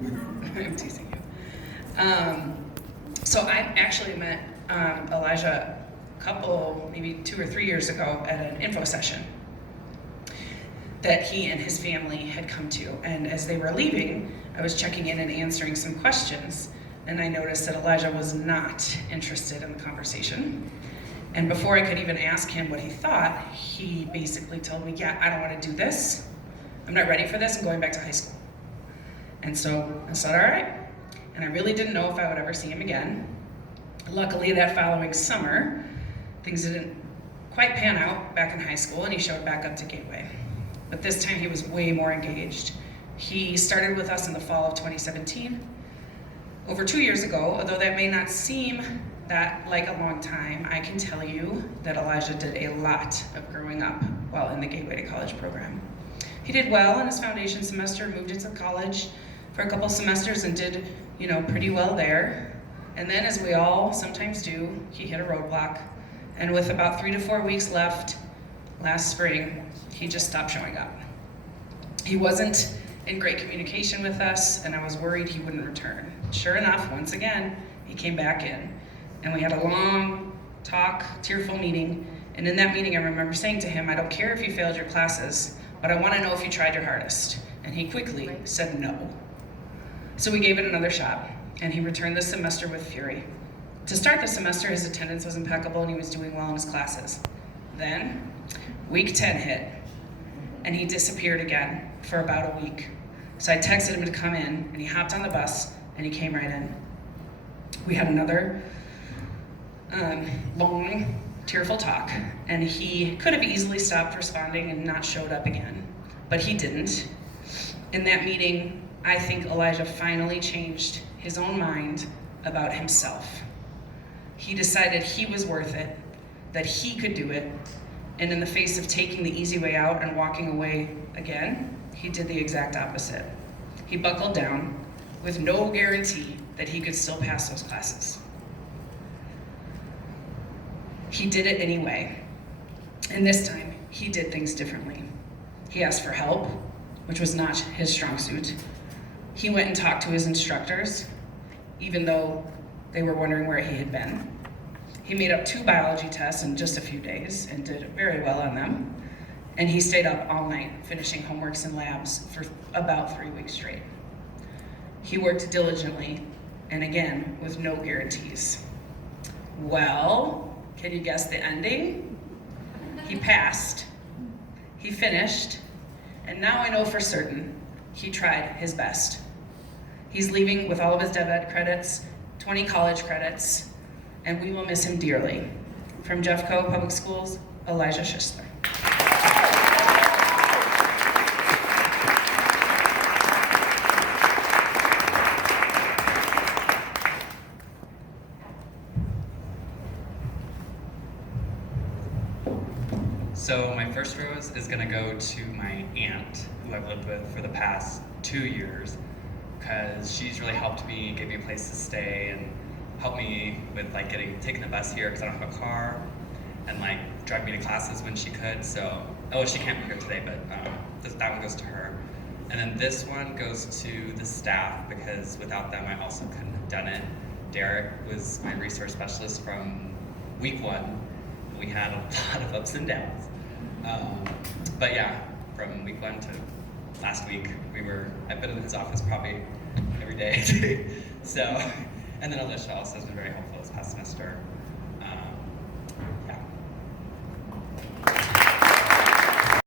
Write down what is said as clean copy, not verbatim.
I'm teasing you. So I actually met Elijah a couple, maybe 2 or 3 years ago at an info session that he and his family had come to. And as they were leaving, I was checking in and answering some questions, and I noticed that Elijah was not interested in the conversation. And before I could even ask him what he thought, he basically told me, yeah, I don't want to do this. I'm not ready for this. I'm going back to high school. And so I said, all right. And I really didn't know if I would ever see him again. Luckily, that following summer, things didn't quite pan out back in high school, and he showed back up to Gateway. But this time he was way more engaged. He started with us in the fall of 2017. Over 2 years ago, although that may not seem that like a long time, I can tell you that Elijah did a lot of growing up while in the Gateway to College program. He did well in his foundation semester, moved into college for a couple semesters and did, pretty well there. And then, as we all sometimes do, he hit a roadblock. And with about 3 to 4 weeks left last spring, he just stopped showing up. He wasn't in great communication with us, and I was worried he wouldn't return. Sure enough, once again, he came back in, and we had a long talk, tearful meeting. And in that meeting, I remember saying to him, I don't care if you failed your classes, but I want to know if you tried your hardest. And he quickly said no. So we gave it another shot, and he returned this semester with fury. To start the semester, his attendance was impeccable, and he was doing well in his classes. Then, week 10 hit, and he disappeared again for about a week. So I texted him to come in, and he hopped on the bus, and he came right in. We had another long, tearful talk, and he could have easily stopped responding and not showed up again, but he didn't. In that meeting, I think Elijah finally changed his own mind about himself. He decided he was worth it, that he could do it, and in the face of taking the easy way out and walking away again, he did the exact opposite. He buckled down with no guarantee that he could still pass those classes. He did it anyway, and this time he did things differently. He asked for help, which was not his strong suit. He went and talked to his instructors, even though they were wondering where he had been. He made up 2 biology tests in just a few days and did very well on them. And he stayed up all night finishing homeworks and labs for about 3 weeks straight. He worked diligently, and again, with no guarantees. Well, can you guess the ending? He passed, he finished, and now I know for certain he tried his best. He's leaving with all of his DevEd credits, 20 college credits, and we will miss him dearly. From Jeffco Public Schools, Elijah Schisler. So my first rose is gonna go to my aunt, who I've lived with for the past 2 years, because she's really helped me, gave me a place to stay, and helped me with taking the bus here because I don't have a car, and drive me to classes when she could. So, she can't be here today, but that one goes to her. And then this one goes to the staff, because without them I also couldn't have done it. Derek was my resource specialist from week 1. We had a lot of ups and downs. But yeah, from week 1 to last week, I've been in his office probably every day. So, and then Alicia also has been very helpful this past semester.